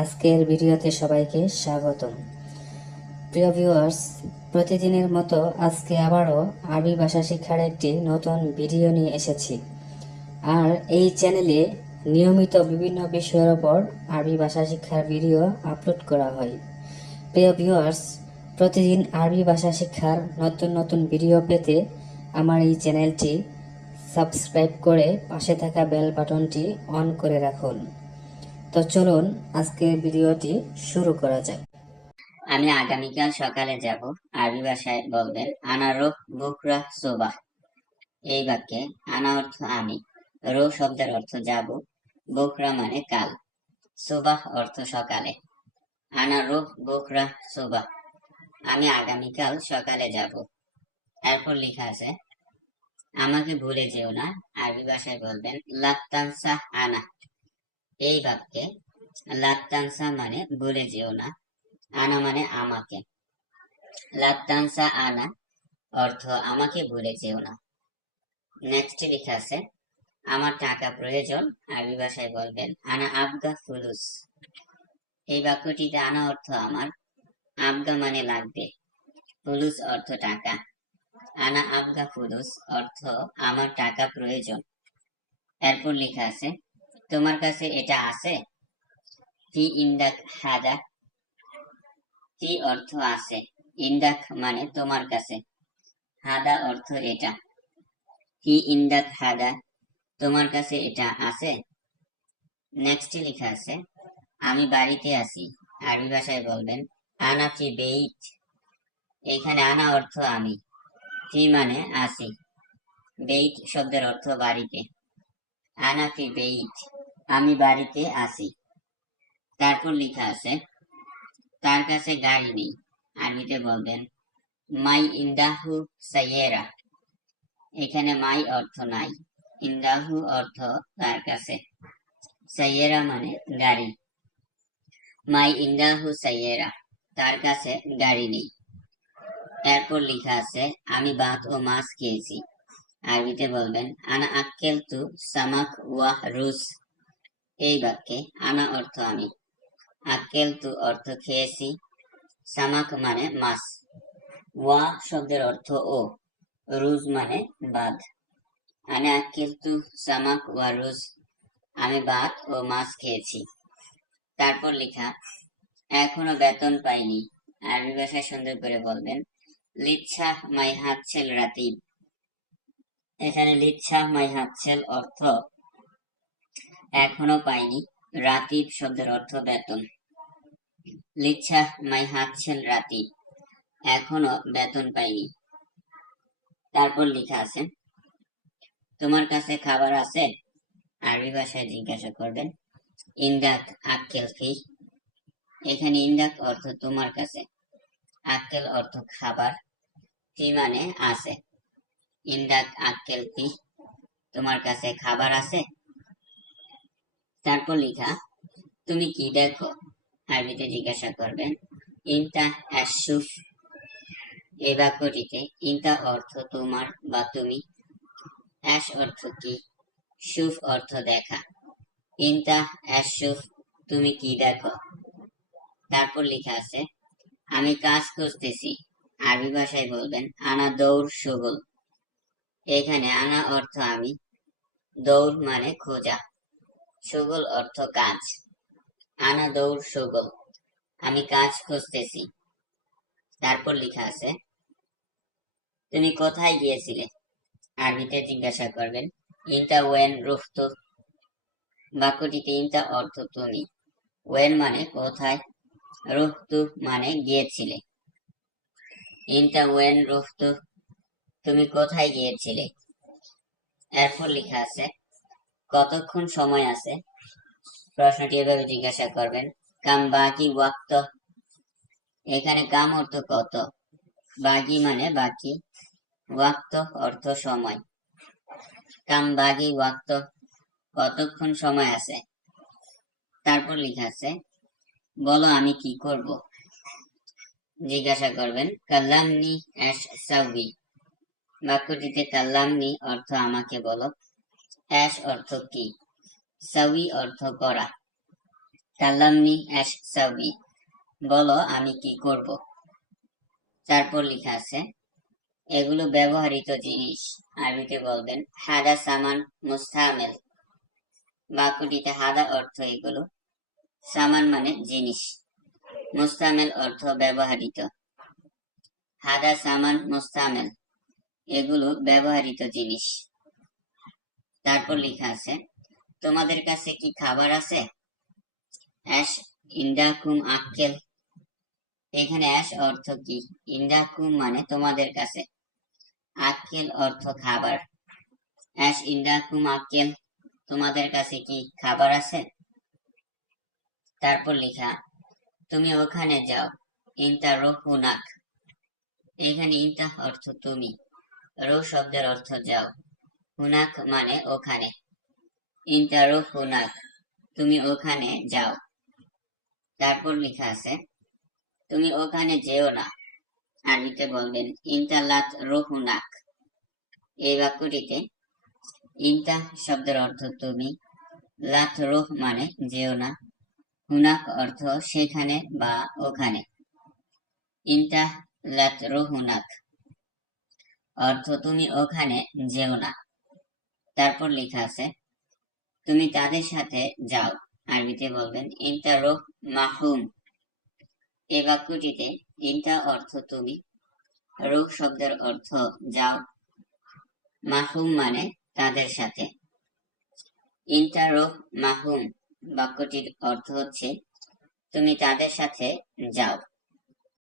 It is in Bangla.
আজকের ভিডিওতে সবাইকে স্বাগতম। প্রিয় ভিউয়ার্স, প্রতিদিনের মতো আজকে আবারও আরবি ভাষা শিক্ষার একটি নতুন ভিডিও নিয়ে এসেছি। আর এই চ্যানেলে নিয়মিত বিভিন্ন বিষয়ের ওপর আরবি ভাষা শিক্ষার ভিডিও আপলোড করা হয়। প্রিয় ভিউয়ার্স, প্রতিদিন আরবি ভাষা শিক্ষার নতুন নতুন ভিডিও পেতে আমার এই চ্যানেলটি সাবস্ক্রাইব করে পাশে থাকা বেল বাটনটি অন করে রাখুন। তো চলুন আজকের ভিডিওটি শুরু করা যাক। আমি আগামীকাল সকালে যাব। আরবি ভাষায় বলবেন আনা রোহ বুকরা সোবাহ। এই বাক্যে আনা অর্থ আমি, রো শব্দের অর্থ যাব, বুকরা মানে কাল, সোবাহ অর্থ সকালে। আনা রোহ বুকরা সোবাহ, আমি আগামীকাল সকালে যাব। এরপর লেখা আছে আমাকে ভুলে যেও না। আরবি ভাষায় বলবেন লাত্তানসা আনা। এই বাক্যে লাত্তানসা মানে ভুলে যেও না, আনা মানে আমাকে। লাত্তানসা আনা অর্থ আমাকে ভুলে যেও না। নেক্সট লেখা আছে আমার টাকা প্রয়োজন। আরবি ভাষায় বলবেন আনা আবগা ফুলুস। এই বাক্যটিতে আনা অর্থ আমার, আবগা মানে লাগবে, ফুলুস অর্থ টাকা। আনা আবগা ফুলুস অর্থ আমার টাকা প্রয়োজন। এরপর লেখা আছে তোমার কাছে এটা আছে। ফি ইন্দাক হাদা। ফি অর্থ আছে, ইন্দাক মানে তোমার কাছে, হাদা অর্থ এটা। ফি ইন্দাক হাদা, তোমার কাছে এটা আছে। নেক্সট লেখা আছে আমি বাড়িতে আছি। আরবি ভাষায় বলবেন আনা ফি বেইত। এখানে আনা অর্থ আমি, ফি মানে আছি, বেইত শব্দের অর্থ বাড়িতে। আনা ফি বেইত, আমি বাড়িতে আছি। তারপর লেখা আছে তার কাছে গাড়ি নেই। আরবিতে বলবেন মাই ইন্দাহু সাইয়েরা। এখানে মাই অর্থ নাই, ইন্দাহু অর্থ তার কাছে, সাইয়েরা মানে গাড়ি। মাই ইন্দাহু সাইয়েরা, তার কাছে গাড়ি নেই। এরপর লেখা আছে আমি ভাত ও মাছ খেয়েছি। আরবিতে বলবেন আনা আক্কেল তু সামাক ওয়াহ রুস। এই বাক্যে আনা অর্থ আমি, আক্কেল তু অর্থ খেয়েছি, সামাক মানে মাছ, ওয়া শব্দের অর্থ ও, রুজ মানে বাদ। আনা আক্কেল তু সামাক ওয়া রুজ, আমি ভাত ও মাছ খেয়েছি। তারপর লেখা এখনো বেতন পাইনি। আরবি ভাষায় সুন্দর করে বলবেন লিচ্ছা মাই হাতছেল রাতিব। এখানে লিচ্ছা মাই হাতছেল অর্থ এখনো পাইনি, রাতিব শব্দের অর্থ বেতন। লিচ্ছা মাই হাতছেল রাতিব, এখনো বেতন পাইনি। তারপর লেখা আছে তোমার কাছে খাবার আছে। আরবি ভাষায় জিজ্ঞাসা করবেন ইন্দাক আক্কেল ফি। এখানে ইন্দাক অর্থ তোমার কাছে, আক্কেল অর্থ খাবার, ফি মানে আছে। ইন্দাক আক্কেল ফি, তোমার কাছে খাবার আছে। তারপর লেখা তুমি কি দেখো। আরবিতে জিজ্ঞাসা করবেন ইনতা আশুফ। এই বাক্যটিতে ইনতা অর্থ তোমার বা তুমি, অ্যাশ অর্থ কি, সুফ অর্থ দেখা। ইনতা আশুফ, তুমি কি দেখো। তারপর লেখা আছে আমি কাজ খুঁজতেছি। আরবি ভাষায় বলবেন আনা দৌড় সুগল। এখানে আনা অর্থ আমি, দৌড় মানে খোঁজা, সুগল অর্থ কাজ। আনা দৌড় সুগল, আমি কাজ খুঁজতেছি। তারপর লেখা আছে তুমি কোথায় গিয়েছিলে। আরবিতে জিজ্ঞাসা করবেন ইনতা ওয়েন রুফতু। বাক্যটিতে ইনতা অর্থ তুমি, ওয়েন মানে কোথায়, রুফতু মানে গিয়েছিলে। ইনতা ওয়েন রুফতু, তুমি কোথায় গিয়েছিলে। এরপর লেখা আছে কতক্ষণ সময় আছে। প্রশ্নটি এভাবে জিজ্ঞাসা করবেন কাম বাকি ওয়াক্ত। এখানে কাম অর্থ কত, বাকি মানে বাকি, ওয়াক্ত অর্থ সময়। কাম বাকি ওয়াক্ত, কতক্ষণ সময় আছে। তারপর লেখা আছে বলো আমি কি করব। জিজ্ঞাসা করবেন কাল্লামনি অ্যাশ সাউই। বাক্যটিতে কাল্লামনি অর্থ আমাকে বলো, অ্যাশ অর্থ কি, সাউই অর্থ করা। কাল্লামনি এশ সাউই, বলো আমি কি করব। তারপর লেখা আছে এগুলো ব্যবহৃত জিনিস, আরবিতে বলবেন হাদা সামান মুস্তামেল। বাক্যটিতে হাদা অর্থ এগুলো, সামান মানে জিনিস, মুস্তামেল অর্থ ব্যবহৃত। হাদা সামান মুস্তামেল, এগুলো ব্যবহৃত জিনিস। তারপর লেখা আছে তোমাদের কাছে কি খাবার আছে। অ্যাশ ইন্দাকুম আক্কেল, এখানে অ্যাশ অর্থ কি, ইন্দাকুম মানে তোমাদের কাছে, আক্কেল অর্থ খাবার। অ্যাশ ইন্দাকুম আক্কেল, তোমাদের কাছে কি খাবার আছে। তারপর লেখা তুমি ওখানে যাও, ইনতা রোহুনাক, এখানে ইনতা অর্থ তুমি, রো শব্দের অর্থ যাও, হুনাক মানে ওখানে, ইনতা রোহুনাক, তুমি ওখানে যাও। তারপর লেখা আছে তুমি ওখানে যেও না, আরবিতে বলবেন ইনতালাত রোহুনাক। এই বাক্যটিতে ইনতা শব্দের অর্থ তুমি, লাত রোহ মানে যেও না, হুনাক অর্থ সেখানে বা ওখানে। ইনতা লাত রোহুনাক অর্থ তুমি ওখানে যেও না। তারপর লেখা আছে তুমি তাদের সাথে যাও, আরবিতে বলবেন ইনতা রোহ মাহুম। এই বাক্যটিতে ইনতা অর্থ তুমি, রোহ শব্দের অর্থ যাও, মাহুম মানে তাদের সাথে। ইনতা রোহ মাহুম বাক্যটির অর্থ হচ্ছে তুমি তাদের সাথে যাও।